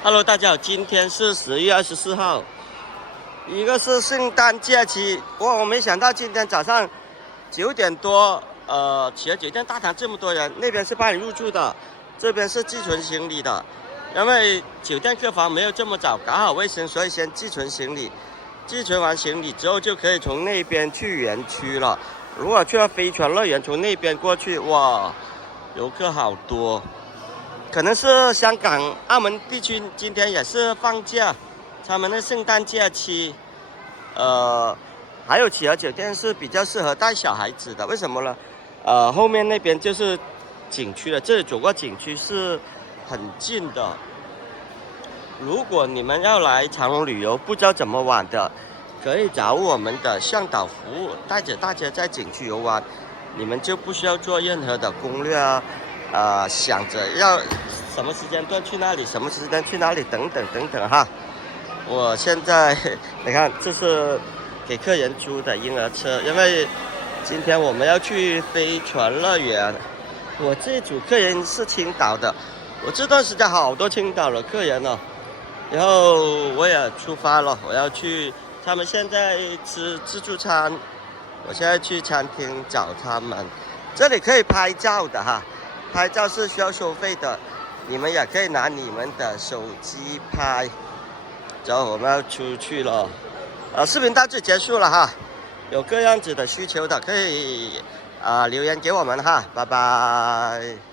Hello，大家好，今天是11月24号，一个是圣诞假期。哇，我没想到今天早上9点多，企鹅酒店大堂这么多人，那边是办理入住的，这边是寄存行李的。因为酒店客房没有这么早搞好卫生，所以先寄存行李。寄存完行李之后，就可以从那边去园区了。如果去了飞船乐园，从那边过去，哇，游客好多。可能是香港、澳门地区今天也是放假，他们的圣诞假期，还有企鹅酒店是比较适合带小孩子的，为什么呢？后面那边就是景区了，这里走过景区是很近的。如果你们要来长隆旅游，不知道怎么玩的，可以找我们的向导服务，带着大家在景区游玩，你们就不需要做任何的攻略啊。想着要什么时间段去那里，什么时间去哪里，等等等等哈。我现在你看，这是给客人租的婴儿车，因为今天我们要去飞船乐园。我这组客人是青岛的，我这段时间好多青岛的客人哦。然后我也出发了，我要去，他们现在吃自助餐，我现在去餐厅找他们。这里可以拍照的哈。拍照是需要收费的，你们也可以拿你们的手机拍。然后我们要出去了，视频到这结束了哈。有各样子的需求的可以留言给我们哈，拜拜。